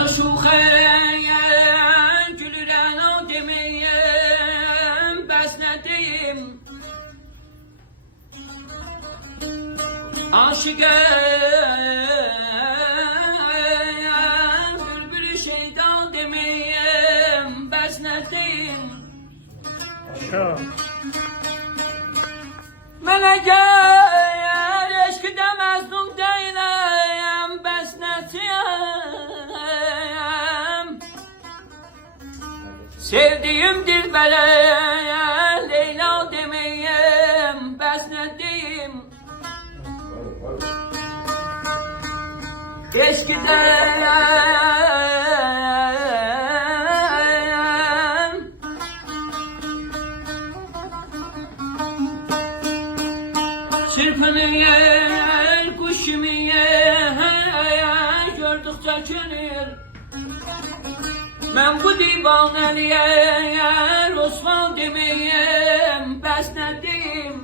Ben şuxeyen gülüren o demeyim, bəs nə deyim? Aşıqəm bülbülü şeytan demeyim, bəs nə deyim? Mən əgər eşqdə məzlum deyiləm, bəs nətiyəm? Sevdiyim dilbərə Leyla demeyim, bəs nə deyim? Eşqdəyəm çırpınır, kuş kimi gördükçe könül. Ben bu divaneliye Osman demeyim, bəs nə deyim?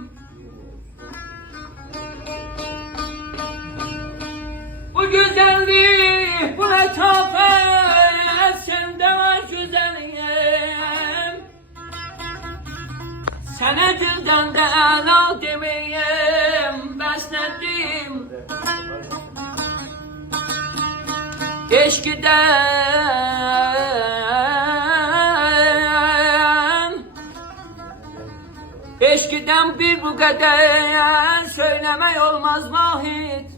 Bu güzellik, bu letafet sende var güzelim. Sənə dildən də əla demeyim, bəs nə deyim? Eşkiden bir bu kadar söylemek olmaz vahid.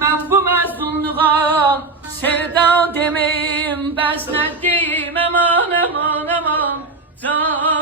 Ben bu məzlumluğa sevda demeyim, bəs nə deyim? Aman aman aman, can.